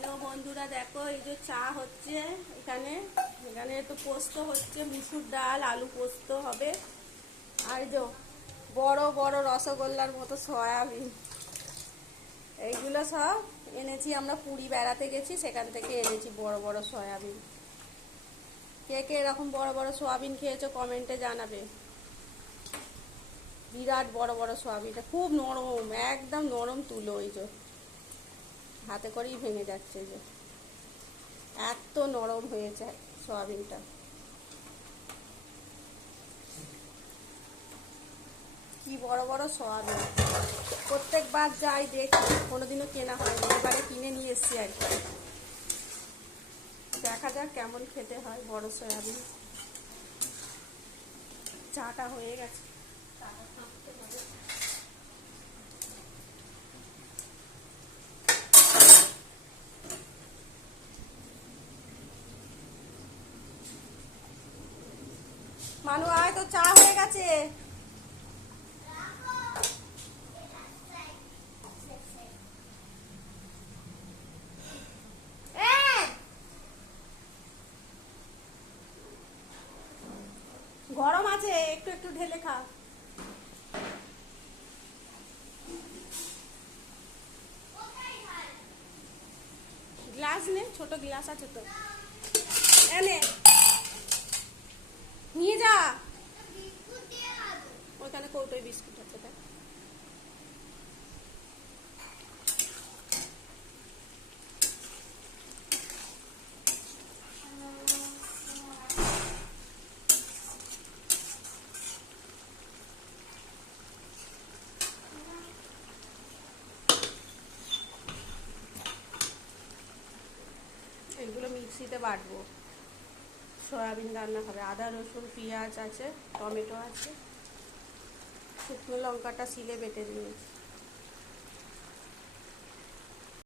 Hello বন্ধুরা, দেখো এই যে চা হচ্ছে এখানে। এখানে তো পোস্ত হচ্ছে মুসুর ডাল, আলু পোস্ত হবে। আর যে বড় বড় রসগোল্লার মতো সয়াবিন। এইগুলো সব এনেছি আমরা, পুরী বেড়াতে গেছি, সেখান থেকে এনেছি বড় বড় সয়াবিন। কে কে এরকম বড় বড় সয়াবিন খেয়েছো কমেন্টে জানাবে। বিরাট বড় বড় সয়াবিনটা খুব নরম, একদম নরম তুলো ওই যে। হাতে করেই ভেঙে যাচ্ছে যে। এত নরম হয়েছে সয়াবিনটা। কি বড় বড় সয়াবিন। প্রত্যেকবার যাই দেখি, কোনোদিনও কেনা হয়নি। এবারে কিনে নিয়ে এসছি আর কি। দেখা যাক কেমন খেতে হয় বড় সয়াবিন। চাটা হয়ে গেছে। মানু, আয় তো, চা হয়ে গেছে। গরম আছে, একটু একটু ঢেলে খা। গ্লাস নে, ছোট গ্লাস আছে তো। এনে নিয়ে যা। ওইখানে কৌটোয় বিস্কুট আছে দেখ। এগুলো মিক্সিতে বাটবো। সয়াবিন রান্না হবে। আদা রসুন পেঁয়াজ আছে টমেটো আছে। শুকনো লঙ্কাটা শিলে বেটে নিয়েছি।